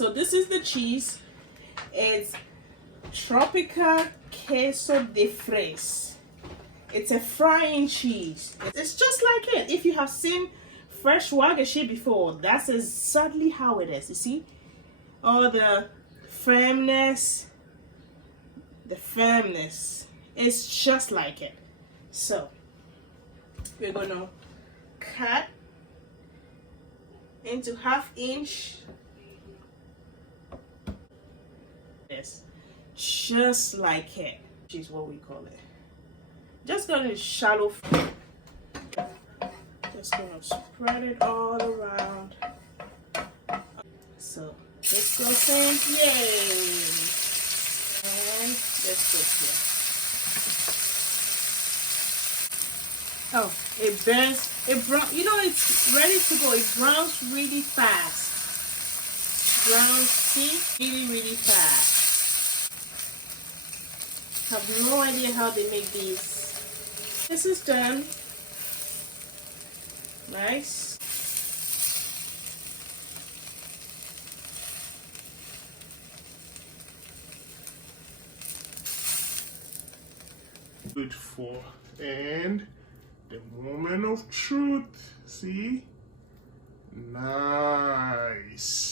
So this is the cheese. It's Tropical Queso de Fres. It's a frying cheese. It's just like it. If you have seen fresh Wagashe before, that's exactly how it is. You see? All the firmness. It's just like it. So we're gonna cut into 1/2 inch. This just like it, which is what we call it. Just gonna shallow fry. Just gonna spread it all around. So this goes in, yay! And this goes here. Oh, it burns. It brown. You know, it's ready to go. It browns really fast. Browns, see, really fast. Have no idea how they make these. This is done. Nice. Good for, and the moment of truth. See? Nice.